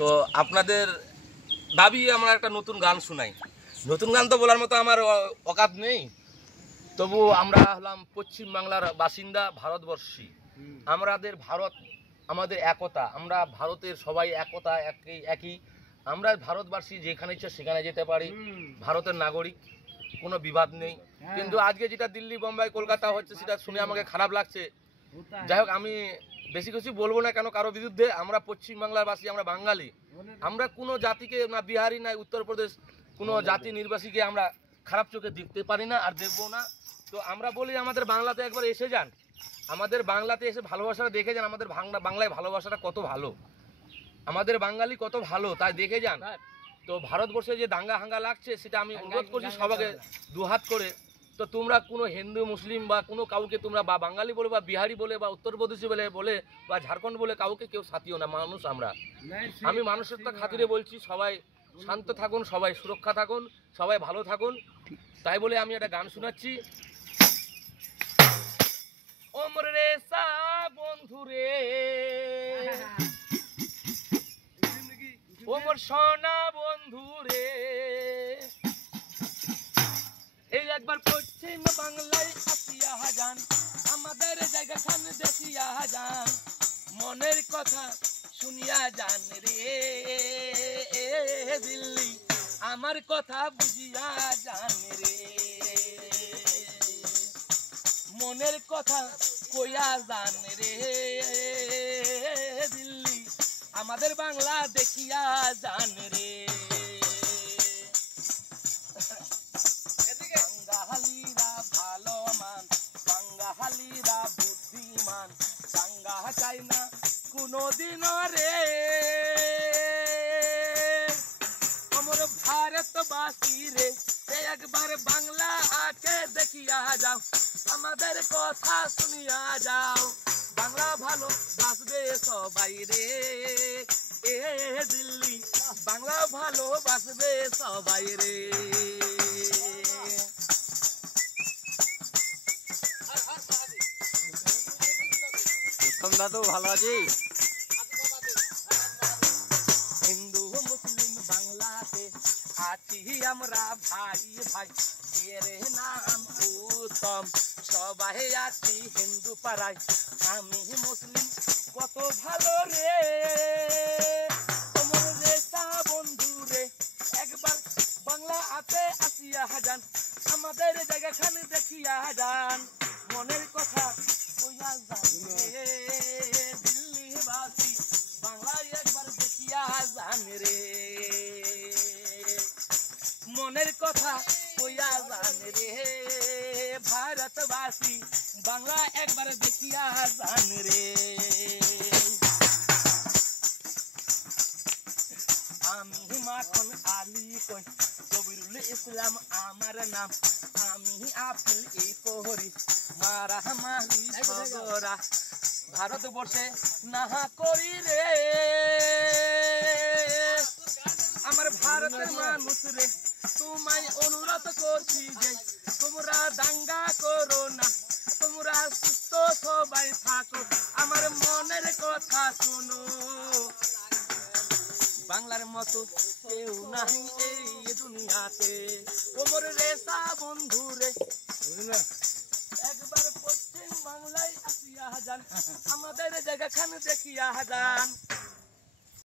তো আপনাদের দাবি আমরা একটা নতুন গান শোনাই। নতুন গান তো বলার মতো আমার অকাত নেই, তবু আমরা হলাম পশ্চিম বাংলার বাসিন্দা, ভারতবর্ষী। আমাদের ভারত, আমাদের একতা, আমরা ভারতের সবাই একতা একই। আমরা ভারতবাসী যেখানে ইচ্ছা সেখানে যেতে পারি, ভারতের নাগরিক, কোনো বিবাদ নেই। কিন্তু আজকে যেটা দিল্লি, বোম্বাই, কলকাতা হচ্ছে সেটা শুনে আমাকে খারাপ লাগছে। যাই হোক, আমি বেশি কিছু বলবো না কেন কারো বিরুদ্ধে। আমরা পশ্চিম বাংলার বাসী, আমরা বাঙালি। আমরা কোনো জাতিকে, না বিহারি না উত্তরপ্রদেশ, কোনো জাতি নির্বাসীকে আমরা খারাপ চোখে দেখতে পারি না আর দেখবো না। তো আমরা বলি আমাদের বাংলাতে একবার এসে যান, আমাদের বাংলাতে এসে ভালোবাসাটা দেখে যান। আমাদের বাংলায় ভালোবাসাটা কত ভালো, আমাদের বাঙালি কত ভালো, তাই দেখে যান। তো ভারতবর্ষে যে দাঙ্গা হাঙ্গা লাগছে সেটা আমি অনুরোধ করছি সবাইকে দুহাত করে। তো তোমরা কোনো হিন্দু মুসলিম বা কোনো কাউকে তোমরা বা বাঙালি বলে বা বিহারি বলে বা উত্তরপ্রদেশি বলে বা ঝাড়খণ্ড বলে কাউকে কেউ সাথীও না। মানুষ আমরা, আমি মানুষের খাতিরে বলছি, সবাই শান্ত থাকুন, সবাই সুরক্ষা থাকুন, সবাই ভালো থাকুন। তাই বলে আমি একটা গান শোনাচ্ছি। ওমর রে সা বন্ধু রে, ওমর সোনা বন্ধু রে, এই একবার পশ্চিম বাংলায় আসিয়া যান, আমাদের জায়গা খানে দেখিয়া যান, মনের কথা শুনিয়া যান রে দিল্লি, আমার কথা বুঝিয়া যান রে, মনের কথা কইয়া যান রে দিল্লি, আমাদের বাংলা দেখিয়া যান রে। বাঙালিরা ভালো মান, বাঙালিরা বুদ্ধিমান, বাঙ্গা চাই না কোনদিন রে, আমার ভারতবাসী রে, একবার বাংলা আকে দেখিয়া যাও, আমাদের কথা শুনিয়া যাও, বাংলা ভালো বাসবে সবাই রে দিল্লি, বাংলা ভালো বাসবে সবাই রে। তো ভালো আছি। হিন্দু মুসলিম বাংলাতে আছি আমরা ভাই ভাই, এর নাম উত্তম, সবাই আছি হিন্দু পাড়ায়, আমি মুসলিম কত ভালো রে, তোমার রেসা বন্ধু রে, একবার বাংলা আতে আসিয়া যান, আমাদের জায়গা খানে দেখিয়া যান, মনের কথা কইয়া যান রে দিল্লিবাসী, বাংলায় একবার দেখিয়া যান রে, মনের কথা কইয়া যান রে ভারতবাসী, বাংলা একবার দেখিয়া যান রে। আমি মাখন আলী কই, কবিরুল ইসলাম আমার নাম, আমি আপিল এই কোহরি, মারা মারি সগরা, ভারতবর্ষে নাহা করি রে, আমার ভারতের মানুষ রে, তোমায় অনুরোধ করছি যে তোমরা দাঙ্গা করো না, তোমরা সুস্থ সবাই থাকো, আমার মনের কথা শোনো, বাংলার মতো কেউ নাই এই দুনিয়াতে, ওমর রেসা বন্ধু রে, একবার পশ্চিম বাংলায় আসিয়া যান, আমাদের জায়গা খানে দেখিয়া যান।